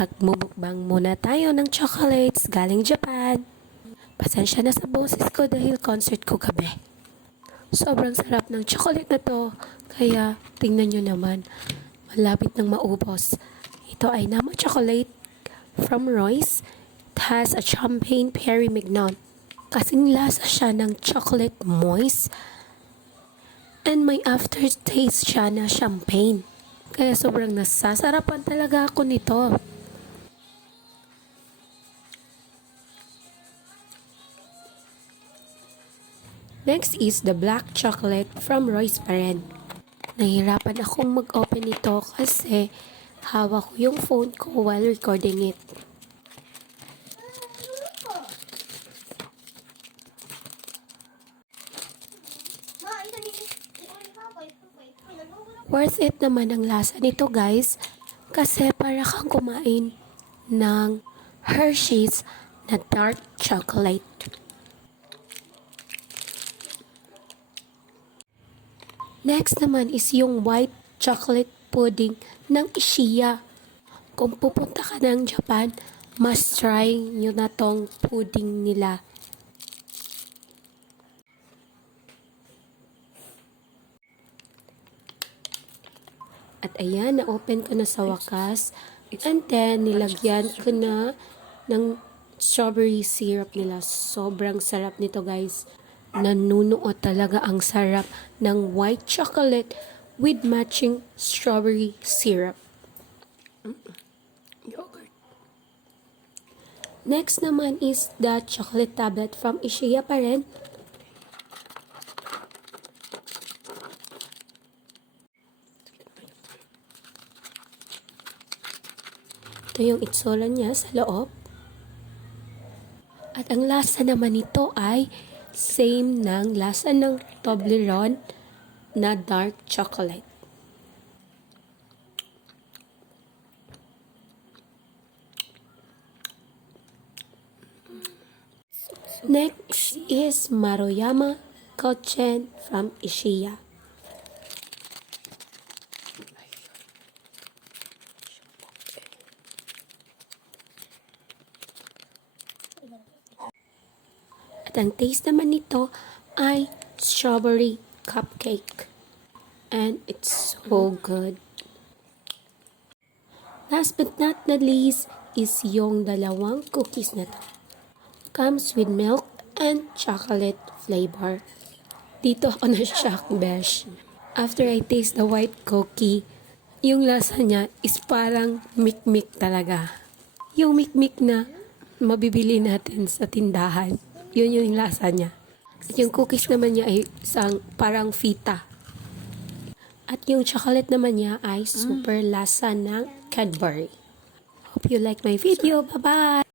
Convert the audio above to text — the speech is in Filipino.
Magmumukbang muna tayo ng chocolates galing Japan. Pasensya na sa boses ko dahil concert ko gabi. Sobrang sarap ng chocolate na to, kaya tingnan nyo naman, malapit nang maubos. Ito ay Namo chocolate from Royce. It has a champagne Perry Mignon. Kasing lasa siya ng chocolate moist and may aftertaste siya na champagne. Kaya sobrang nasasarapan talaga ako nito. Next is the black chocolate from Royce pa rin. Nahirapan akong mag-open ito kasi hawak ko yung phone ko while recording it. Worth it naman ang lasa nito guys, kasi para kang kumain ng Hershey's na dark chocolate. Next naman is yung white chocolate pudding ng Ishiya. Kung pupunta ka ng Japan, must try nyo na tong pudding nila. At ayan, na-open ko na sa wakas. And then, nilagyan ko na ng strawberry syrup nila. Sobrang sarap nito guys. Nanunuot talaga ang sarap ng white chocolate with matching strawberry syrup. Yogurt. Next naman is the chocolate tablet from Ishiya pa rin. Ito yung itsura niya sa loob. At ang lasa naman nito ay same ng lasa ng Toblerone na dark chocolate. Next is Maruyama Kochen from Ishiya. At ang taste naman nito ay strawberry cupcake. And it's so good. Last but not the least is yung dalawang cookies na to. Comes with milk and chocolate flavor. Dito ako na-shock, besh. After I taste the white cookie, yung lasa niya is parang mikmik talaga. Yung mikmik na mabibili natin sa tindahan. Yun yung lasa niya. At yung cookies naman niya ay isang parang fita. At yung chocolate naman niya ay super lasa ng Cadbury. Hope you like my video. Bye-bye!